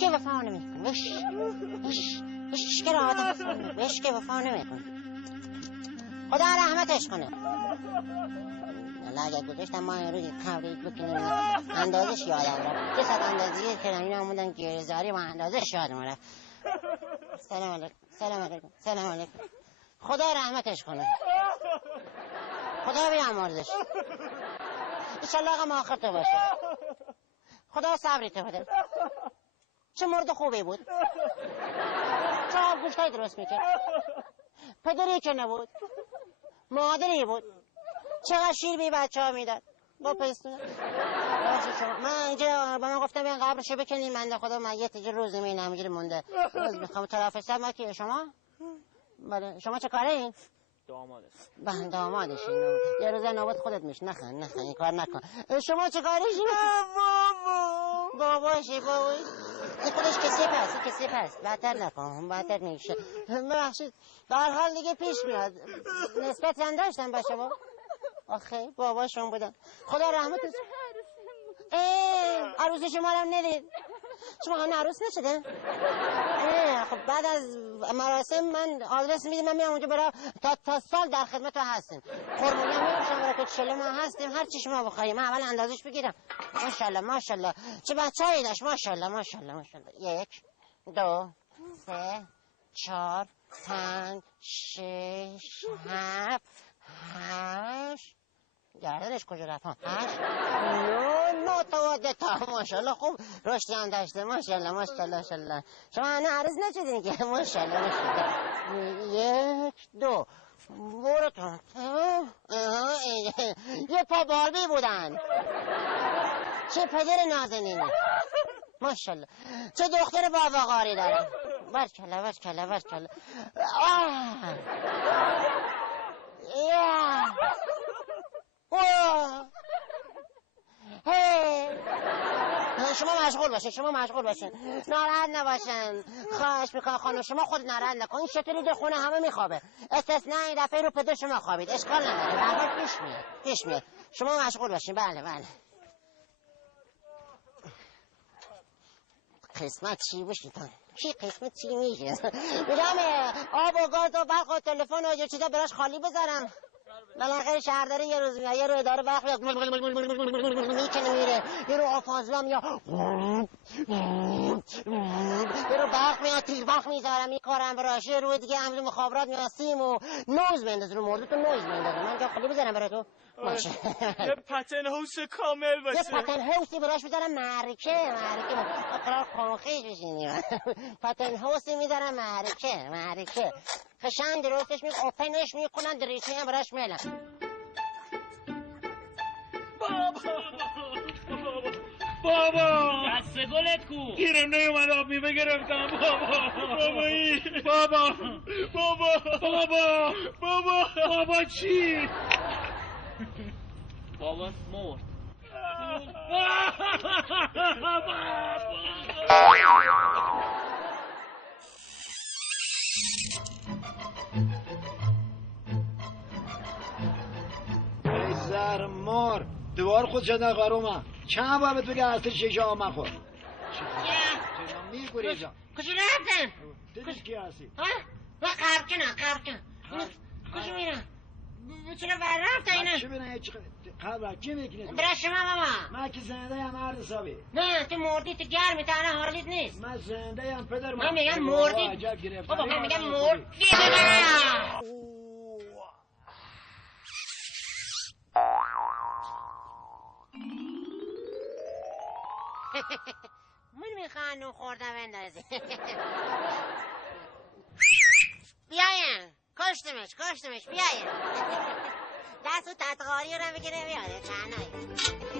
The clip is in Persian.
که وفا نمیکن. که راحت وفا که وفا نمیکن. خدا رحمتش کنه. اگه گذاشتم ما این روزی تبریک بکنیم اندازش یادم رفت. 200 اندازی کرمین آمودن گیرزاری و اندازش یادم رفت. سلام علیکم. خدا رحمتش کنه. خدا بیامرزش. انشالله آقا آخر تو باشه. خدا صبری تو بده. چه مرد خوبی بود. چه گوشتای درست میکرد. پدری که نبود. مادری بود. چقدر شیر بی بچه ها میداد. با پستونه. من اینجا با من گفتم این قبرشو بکنیم. من خدا میت اینجا روز میبینم اینجوری مونده. روز میخوام طرف سب ما که شما؟ بله شما چه کاره این؟ دامادش. دامادشین. یه روز نوبت خودت میشه. نخن این کار نکن. شما چه کارشین؟ باباشی. این خودش کسی پس. بدتر نکن. بدتر میشه. ببخشید. به هر حال دیگه پیش میاد. نسبت هم داشتم با شما. آخه باباشون بودن. خدا رحمتش. عروس شما رو هم ندید. شما هم عروس نشده؟ خب بعد از مراسم من آدرس میدیم. من میام اونجا برای تا سال در خدمت تو هستیم. قربونی هم میبوشم برای که 40 ماه هستیم. هر چی شما بخواهیم. من اول اندازش بگیرم. ماشالله. چه بچه هایی داشت. ماشالله. 1 2 3 4 5 6 7 8 گردنش کجا رفت؟ 8 9 تا ماشالله. خوب رشدی هم داشته. ماشالله. شما هنه عرض نشدین که. ماشالله. 1 2 برو تو. یه پا باربی بودن. چه پدر نازنینی. ماشالله. چه دختر باباقاری داره. بارکلا. شما مشغول باشین. ناراحت نباشن. خواهش میکنم خانم شما خود ناراحت نکن. این شطوری در خونه همه میخوابه. استثناء این دفعه رو پدر شما خوابید. اشکال نداره. به هر حال پیش میاد. شما مشغول باشین. بله. قسمت چی بشیدن؟ قسمت چی میشه؟ میگم آب و گاز و برق و تلفن و چیزا براش خالی بذارم. بالاخره شهرداری یه روز میاد. یه رو اداره برق میاد میکنه میره. یه رو آفازلا میاد. یه رو برق میاد تیز برق میذارم میکارم براش. یه رو دیگه امروز مخابرات میاد سیم و نوز بنداز رو مورد تو نوز بنداز. من جا خالی بذارم برای تو. باشه. یه پتن هاوس کامل باشه. یه پتن هاوسی براش میذارم معرکه قرار خونخیش بشینیم. پتن هاوسی میذارم معرکه خشن درستش اوپنش میکنن دریچه هم براش میلم. بابا دست گلت کو گیرم نیومد آب میوه گرفتم. بابا چی؟ بابا مرد. ای زهر مار دوار خود شده قارومم. چند بار بهت بگه هسته شیشه آب مخور. چرا میگوری جان؟ کجا رفتن؟ دیدیش کی هستی؟ و قربکن کجا میرن؟ چرا رفتن اینا؟ چه بینه هیچ قبل کی میکنه؟ برای شما ماما. من که زنده ام مرد حسابی. نه تو مردی تو گرمی تا الان حالیت نیست. من زنده ام پدر من میگم مردی. بابا من میگم مردی. من میخوام نون خوردم بندازی. بیاین کشتمش بیاین. دستو تتقاری رو میگیره بیاین تنهایی.